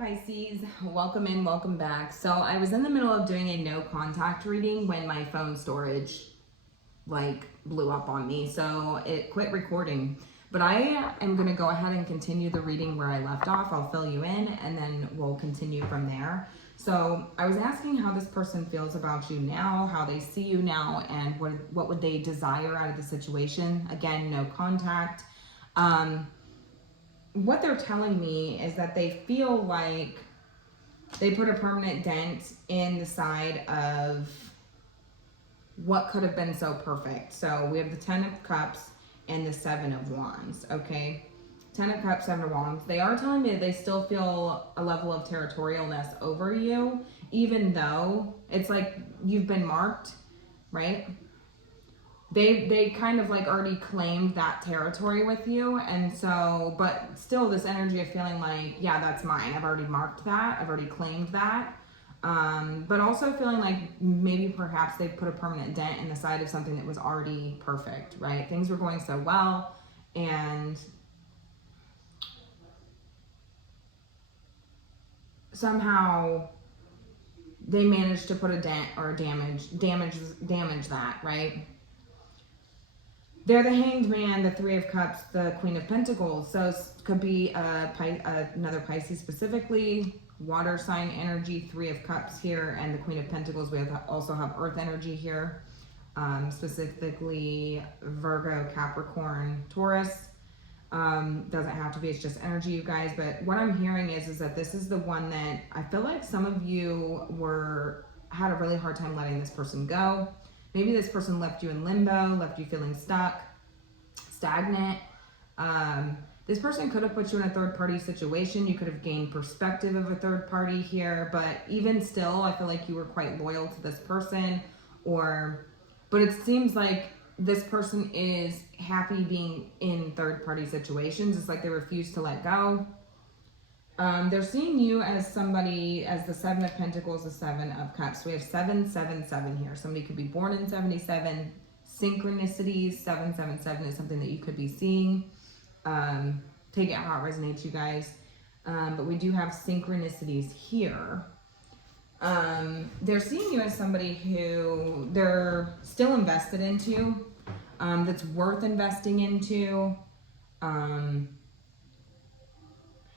Pisces, welcome in, welcome back. So I was in the middle of doing a no contact reading when my phone storage blew up on me. So it quit recording. But I am going to go ahead and continue the reading where I left off. I'll fill you in and then we'll continue from there. So I was asking how this person feels about you now, how they see you now, and what would they desire out of the situation. Again, no contact. What they're telling me is that they feel like they put a permanent dent in the side of what could have been so perfect. So we have the 10 of Cups and the 7 of Wands, okay? 10 of Cups, 7 of Wands. They are telling me that they still feel a level of territorialness over you, even though it's like you've been marked, right? They kind of already claimed that territory with you, and so, but still this energy of feeling like, yeah, that's mine. I've already marked that. I've already claimed that. But also feeling like maybe perhaps they put a permanent dent in the side of something that was already perfect, right? Things were going so well, and somehow they managed to put a dent or damage that, right? They're the Hanged Man, the 3 of Cups, the Queen of Pentacles. So it could be another Pisces specifically, water sign energy, 3 of Cups here, and the Queen of Pentacles. We also have Earth energy here, specifically Virgo, Capricorn, Taurus. Doesn't have to be, it's just energy, you guys. But what I'm hearing is that this is the one that I feel like some of you had a really hard time letting this person go. Maybe this person left you in limbo, left you feeling stuck, stagnant. This person could have put you in a third-party situation. You could have gained perspective of a third party here, but even still, I feel like you were quite loyal to this person. But it seems like this person is happy being in third-party situations. It's like they refuse to let go. They're seeing you as somebody, as the 7 of Pentacles, the 7 of Cups. We have 777 here. Somebody could be born in 77. Synchronicities, 777 is something that you could be seeing. Take it how it resonates, you guys. But we do have synchronicities here. They're seeing you as somebody who they're still invested into, that's worth investing into.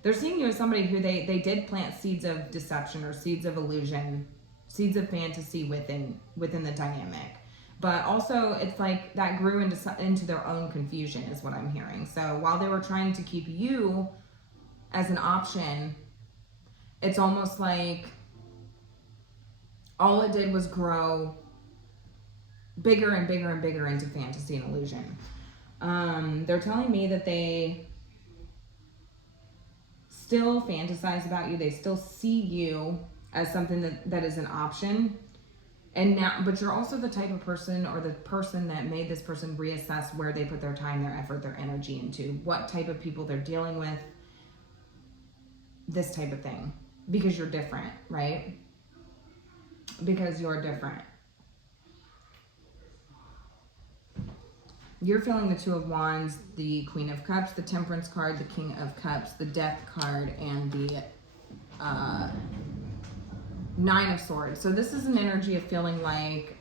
They're seeing you as somebody who they did plant seeds of deception or seeds of illusion, seeds of fantasy within the dynamic. But also it's like that grew into their own confusion is what I'm hearing. So while they were trying to keep you as an option, it's almost like all it did was grow bigger and bigger and bigger into fantasy and illusion. They're telling me that they still fantasize about you. They still see you as something that is an option. And now, but you're also the type of person, or the person that made this person reassess where they put their time, their effort, their energy into, what type of people they're dealing with, this type of thing, because you're different, right? Because you're different. You're feeling the 2 of Wands, the Queen of Cups, the Temperance card, the King of Cups, the Death card, and the 9 of Swords. So this is an energy of feeling like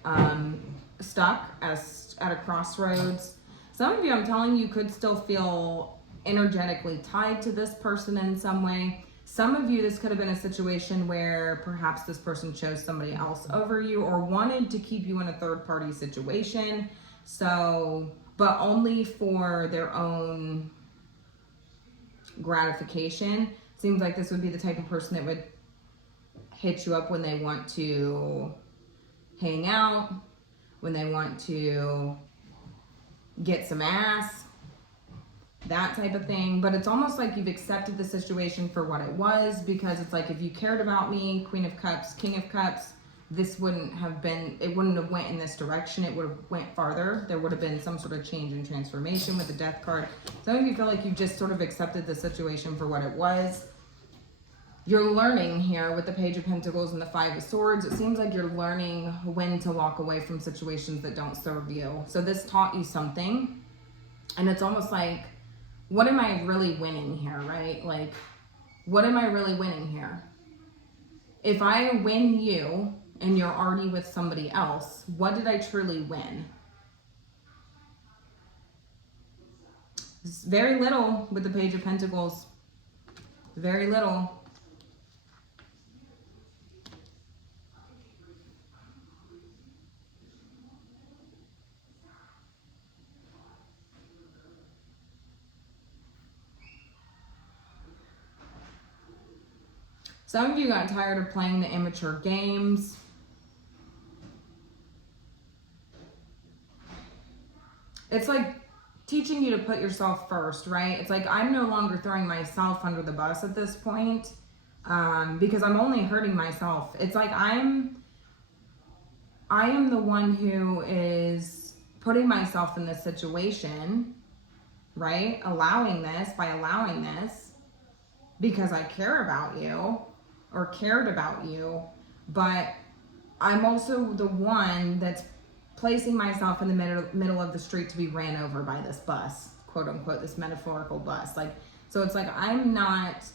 stuck at a crossroads. Some of you, I'm telling you, could still feel energetically tied to this person in some way. Some of you, this could have been a situation where perhaps this person chose somebody else over you or wanted to keep you in a third-party situation. So, but only for their own gratification. Seems like this would be the type of person that would hit you up when they want to hang out, when they want to get some ass, that type of thing. But it's almost like you've accepted the situation for what it was, because it's like, if you cared about me, Queen of Cups, King of Cups, this wouldn't have went in this direction. It would have went farther. There would have been some sort of change and transformation with the Death card. Some of you feel like you just sort of accepted the situation for what it was. You're learning here with the Page of Pentacles and the 5 of Swords. It seems like you're learning when to walk away from situations that don't serve you. So this taught you something. And it's almost like, what am I really winning here, right? Like, What am I really winning here? If I win you and you're already with somebody else, what did I truly win? It's very little with the Page of Pentacles. Very little. Some of you got tired of playing the immature games. It's like teaching you to put yourself first, right? It's like I'm no longer throwing myself under the bus at this point, because I'm only hurting myself. It's like I am the one who is putting myself in this situation, right? By allowing this, because I care about you or cared about you, but I'm also the one that's placing myself in the middle of the street to be ran over by this bus, quote unquote, this metaphorical bus. Like, so it's like I'm not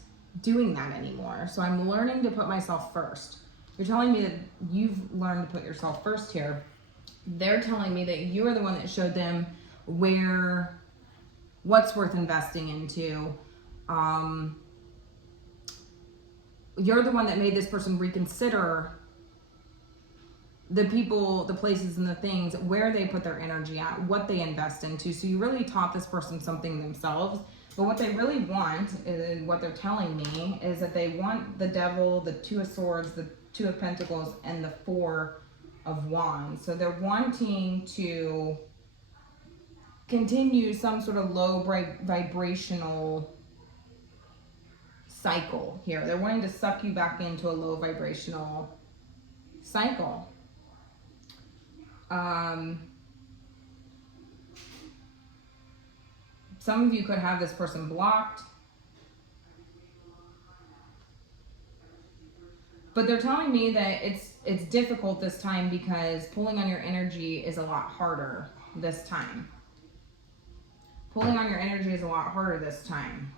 doing that anymore. So I'm learning to put myself first. You're telling me that you've learned to put yourself first here. They're telling me that you are the one that showed them what's worth investing into. You're the one that made this person reconsider the people, the places, and the things, where they put their energy at, what they invest into. So you really taught this person something themselves. But what they really want, and what they're telling me, is that they want the Devil, the Two of Swords, the Two of Pentacles, and the Four of Wands. So they're wanting to continue some sort of low vibrational cycle here. They're wanting to suck you back into a low vibrational cycle. Some of you could have this person blocked. But they're telling me that it's difficult this time because pulling on your energy is a lot harder this time. Pulling on your energy is a lot harder this time.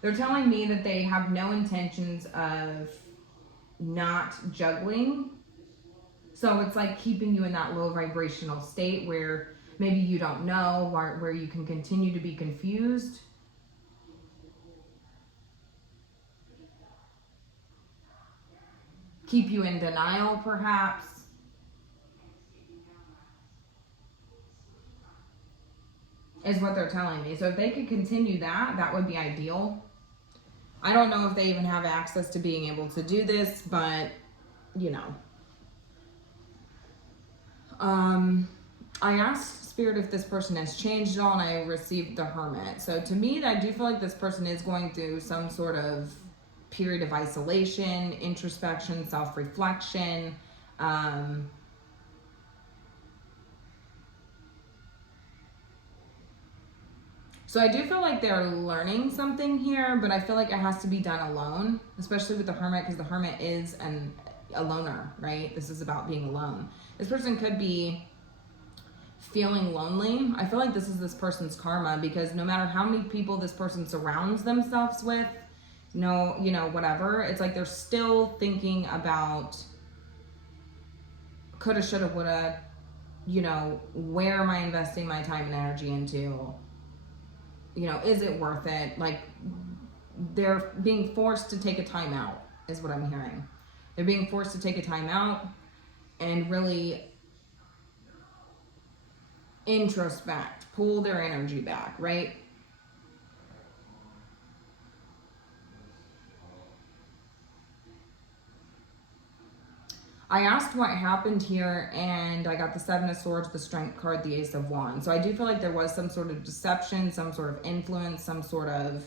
They're telling me that they have no intentions of not juggling. So it's like keeping you in that low vibrational state where maybe you don't know, where you can continue to be confused. Keep you in denial, perhaps. Is what they're telling me. So if they could continue that, that would be ideal. I don't know if they even have access to being able to do this, but, you know. I asked Spirit if this person has changed at all, and I received the Hermit. So to me, I do feel like this person is going through some sort of period of isolation, introspection, self-reflection. So I do feel like they're learning something here, but I feel like it has to be done alone, especially with the Hermit, because the Hermit is a loner, right? This is about being alone. This person could be feeling lonely. I feel like this is this person's karma, because no matter how many people this person surrounds themselves with, whatever, it's like they're still thinking about coulda, shoulda, woulda, where am I investing my time and energy into? Is it worth it? Like, they're being forced to take a timeout, is what I'm hearing. They're being forced to take a timeout and really introspect, pull their energy back, right? I asked what happened here, and I got the Seven of Swords, the Strength card, the Ace of Wands. So I do feel like there was some sort of deception, some sort of influence, some sort of,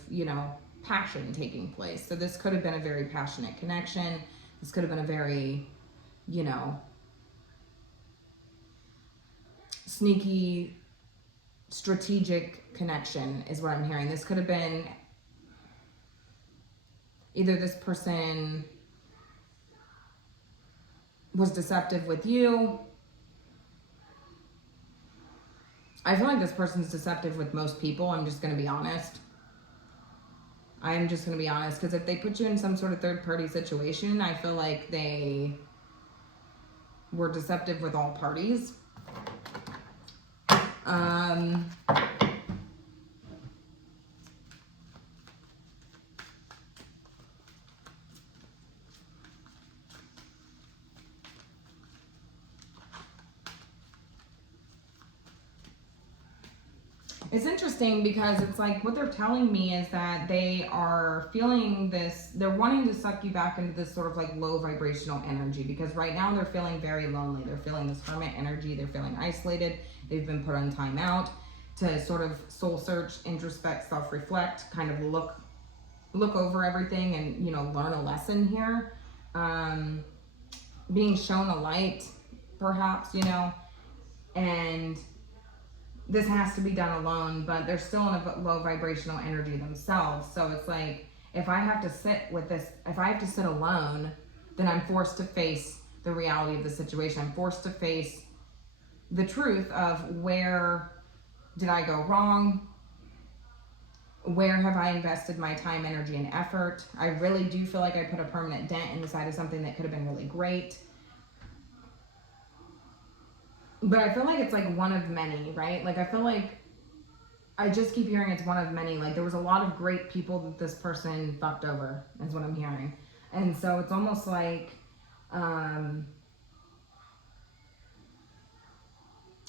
passion taking place. So this could have been a very passionate connection. This could have been a very, sneaky, strategic connection is what I'm hearing. This could have been either this person was deceptive with you. I feel like this person's deceptive with most people. I'm just going to be honest. I'm just going to be honest, because if they put you in some sort of third-party situation, I feel like they were deceptive with all parties. It's interesting because it's like what they're telling me is that they are feeling this, they're wanting to suck you back into this sort of like low vibrational energy, because right now they're feeling very lonely. They're feeling this hermit energy. They're feeling isolated. They've been put on timeout to sort of soul search, introspect, self-reflect, kind of look over everything and, you know, learn a lesson here. Being shown a light, perhaps, you know, and this has to be done alone, but they're still in a low vibrational energy themselves. So it's like, if I have to sit with this, if I have to sit alone, then I'm forced to face the reality of the situation. I'm forced to face the truth of where did I go wrong? Where have I invested my time, energy, and effort? I really do feel like I put a permanent dent in the side of something that could have been really great. But I feel like it's like one of many, right? Like I feel like I just keep hearing it's one of many. Like there was a lot of great people that this person fucked over, is what I'm hearing. And so it's almost like,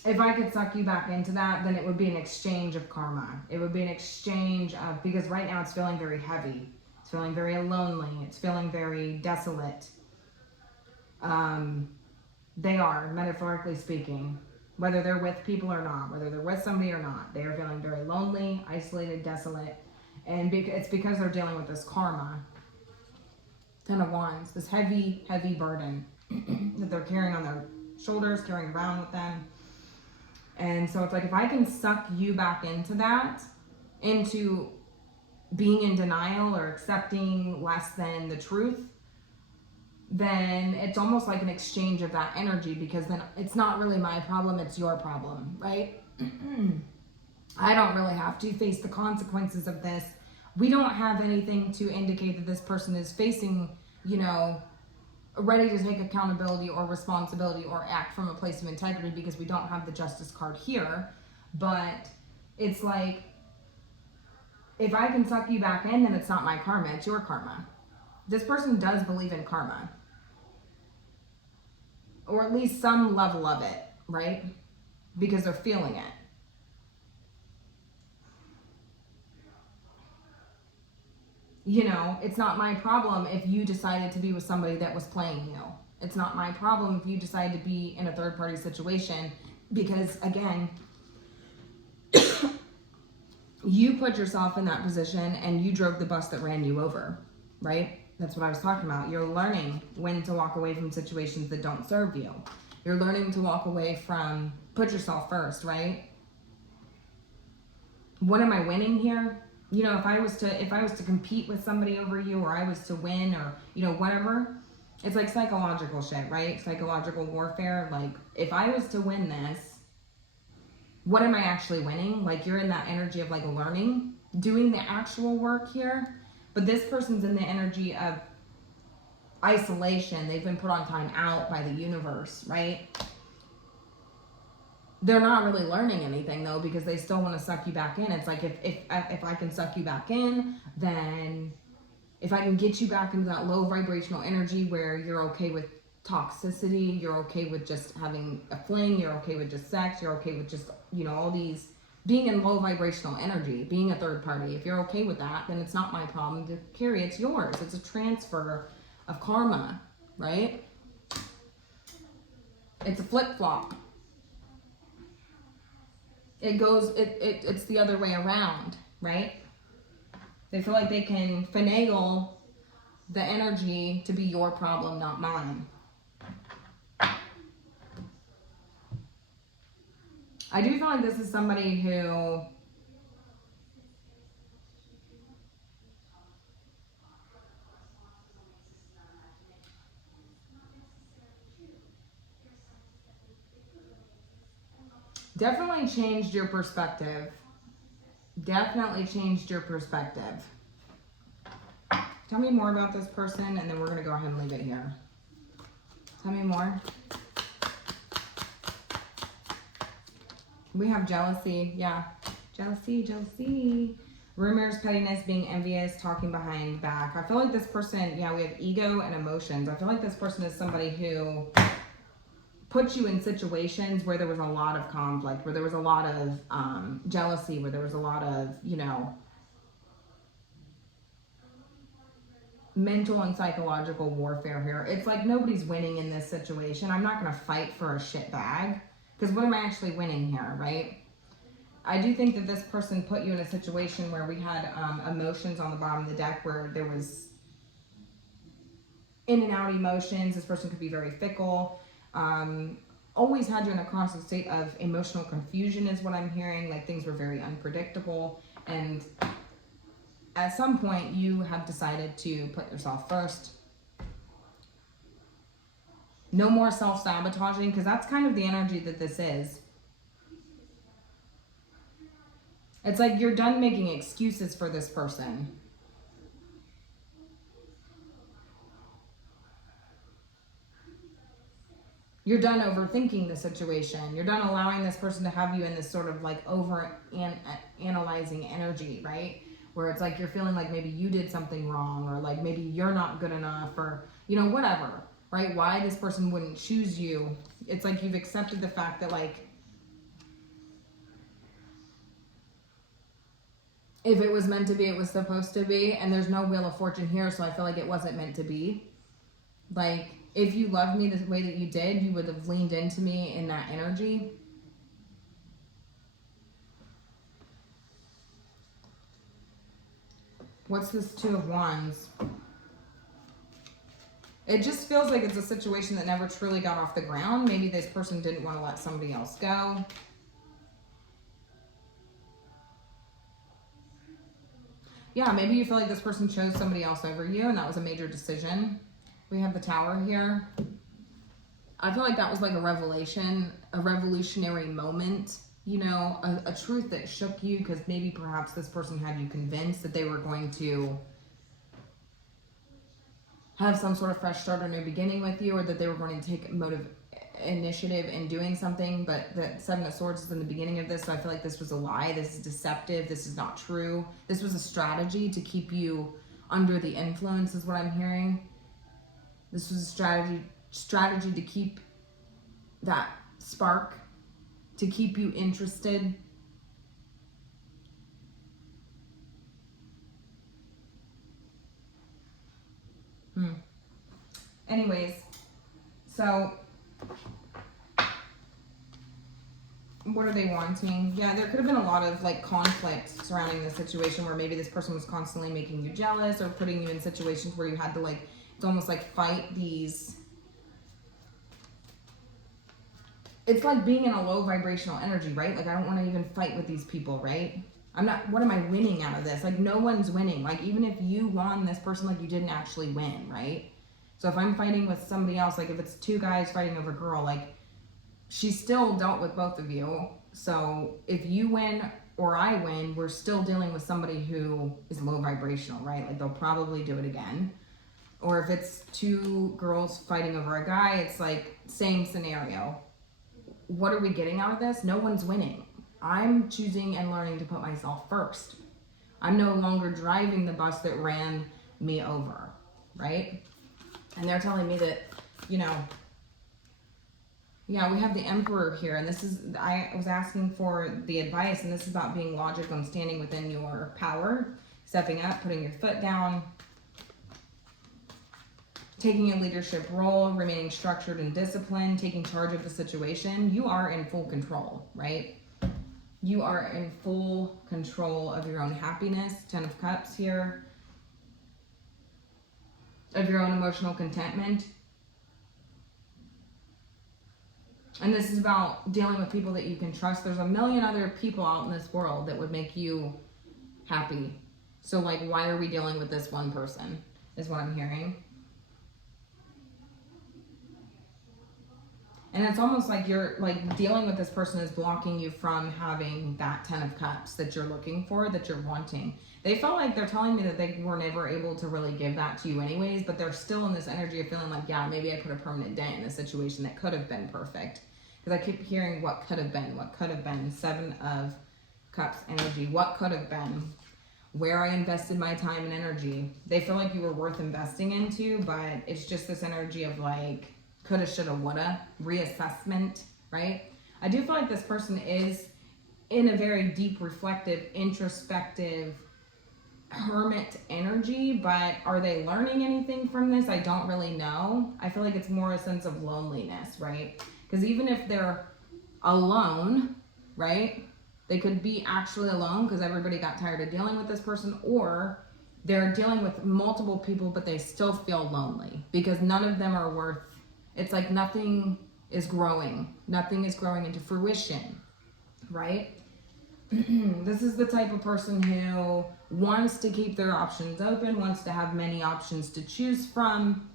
if I could suck you back into that, then it would be an exchange of karma. It would be an exchange of, because right now it's feeling very heavy. It's feeling very lonely. It's feeling very desolate. They are, metaphorically speaking, whether they're with people or not, whether they're with somebody or not, they are feeling very lonely, isolated, desolate, and it's because they're dealing with this karma. Ten of Wands, this heavy, heavy burden that they're carrying on their shoulders, carrying around with them. And so it's like, if I can suck you back into that, into being in denial or accepting less than the truth, then it's almost like an exchange of that energy, because then it's not really my problem, it's your problem, right? I don't really have to face the consequences of this. We don't have anything to indicate that this person is facing, you know, ready to take accountability or responsibility or act from a place of integrity, because we don't have the justice card here. But it's like, if I can suck you back in, then it's not my karma, it's your karma. This person does believe in karma, or at least some level of it, right? Because they're feeling it. You know, it's not my problem if you decided to be with somebody that was playing you. It's not my problem if you decide to be in a third party situation, because again, you put yourself in that position and you drove the bus that ran you over, right? That's what I was talking about. You're learning when to walk away from situations that don't serve you. You're learning to walk away from, put yourself first, right? What am I winning here? You know, if I was to compete with somebody over you, or I was to win, or, you know, whatever, it's like psychological shit, right? Psychological warfare. Like, if I was to win this, what am I actually winning? Like, you're in that energy of like learning, doing the actual work here. But this person's in the energy of isolation. They've been put on time out by the universe, right? They're not really learning anything though, because they still want to suck you back in. It's like, if I can suck you back in, then if I can get you back into that low vibrational energy where you're okay with toxicity, you're okay with just having a fling, you're okay with just sex, you're okay with just, you know, all these, being in low vibrational energy, being a third party. If you're okay with that, then it's not my problem to carry. It's yours. It's a transfer of karma, right? It's a flip-flop. It goes, it's the other way around, right? They feel like they can finagle the energy to be your problem, not mine. I do feel like this is somebody who definitely changed your perspective. Definitely changed your perspective. Tell me more about this person, and then we're going to go ahead and leave it here. Tell me more. We have jealousy. Yeah. Jealousy, jealousy. Rumors, pettiness, being envious, talking behind back. I feel like this person, yeah, we have ego and emotions. I feel like this person is somebody who puts you in situations where there was a lot of conflict, where there was a lot of jealousy, where there was a lot of, you know, mental and psychological warfare here. It's like nobody's winning in this situation. I'm not going to fight for a shit bag, because what am I actually winning here, right? I do think that this person put you in a situation where we had emotions on the bottom of the deck, where there was in and out emotions. This person could be very fickle. Always had you in a constant state of emotional confusion is what I'm hearing. Like things were very unpredictable. And at some point you have decided to put yourself first. No more self-sabotaging, because that's kind of the energy that this is. It's like you're done making excuses for this person. You're done overthinking the situation. You're done allowing this person to have you in this sort of like analyzing energy, right? Where it's like you're feeling like maybe you did something wrong, or like maybe you're not good enough, or, you know, whatever, right? Why this person wouldn't choose you. It's like you've accepted the fact that, like, if it was meant to be, it was supposed to be. And there's no Wheel of Fortune here, so I feel like it wasn't meant to be. Like, if you loved me the way that you did, you would have leaned into me in that energy. What's this Two of Wands? It just feels like it's a situation that never truly got off the ground. Maybe this person didn't want to let somebody else go. Yeah, maybe you feel like this person chose somebody else over you, and that was a major decision. We have the Tower here. I feel like that was like a revelation, a revolutionary moment, you know, a truth that shook you, because maybe perhaps this person had you convinced that they were going to have some sort of fresh start or new beginning with you, or that they were going to take initiative in doing something. But the Seven of Swords is in the beginning of this, so I feel like this was a lie. This is deceptive. This is not true. This was a strategy to keep you under the influence, is what I'm hearing. This was a strategy to keep that spark, to keep you interested. Anyways, so what are they wanting? Yeah, there could have been a lot of like conflict surrounding this situation, where maybe this person was constantly making you jealous, or putting you in situations where you had to, like, it's almost like fight these. It's like being in a low vibrational energy, right? Like, I don't want to even fight with these people, right? I'm not, what am I winning out of this? Like, no one's winning. Like, even if you won this person, like, you didn't actually win, right? So if I'm fighting with somebody else, like if it's two guys fighting over a girl, like, she still dealt with both of you. So if you win or I win, we're still dealing with somebody who is low vibrational, right? Like, they'll probably do it again. Or if it's two girls fighting over a guy, it's like same scenario. What are we getting out of this? No one's winning. I'm choosing and learning to put myself first. I'm no longer driving the bus that ran me over, right? And they're telling me that, you know, yeah, we have the Emperor here, and this is, I was asking for the advice, and this is about being logical and standing within your power, stepping up, putting your foot down, taking a leadership role, remaining structured and disciplined, taking charge of the situation. You are in full control, right? You are in full control of your own happiness. 10 of Cups here. Of your own emotional contentment. And this is about dealing with people that you can trust. There's a million other people out in this world that would make you happy. So, like, why are we dealing with this one person, is what I'm hearing. And it's almost like you're like dealing with this person is blocking you from having that 10 of cups that you're looking for, that you're wanting. They felt like they're telling me that they were never able to really give that to you anyways, but they're still in this energy of feeling like, yeah, maybe I put a permanent dent in a situation that could have been perfect. Because I keep hearing what could have been, what could have been. 7 of Cups energy, what could have been, where I invested my time and energy. They feel like you were worth investing into, but it's just this energy of like, coulda, shoulda, woulda, reassessment, right? I do feel like this person is in a very deep, reflective, introspective, hermit energy, but are they learning anything from this? I don't really know. I feel like it's more a sense of loneliness, right? Because even if they're alone, right, they could be actually alone because everybody got tired of dealing with this person, or they're dealing with multiple people but they still feel lonely because none of them are worth, it's like nothing is growing. Nothing is growing into fruition, right? This is the type of person who wants to keep their options open, wants to have many options to choose from.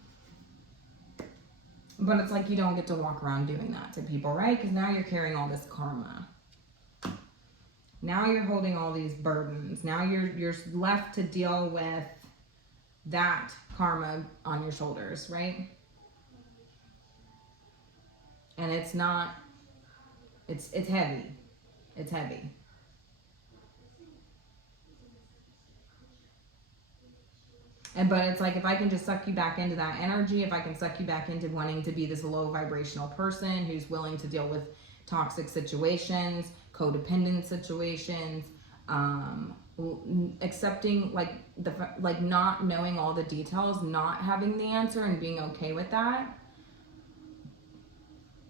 But it's like you don't get to walk around doing that to people, right? Because now you're carrying all this karma. Now you're holding all these burdens. Now you're left to deal with that karma on your shoulders, right? And it's not, it's heavy. It's heavy. But it's like, if I can just suck you back into that energy, if I can suck you back into wanting to be this low vibrational person who's willing to deal with toxic situations, codependent situations, accepting like not knowing all the details, not having the answer and being okay with that,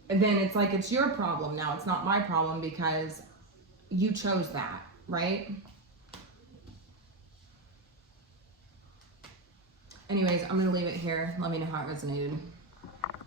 and then it's like, it's your problem now. It's not my problem because you chose that, right? Anyways, I'm going to leave it here. Let me know how it resonated.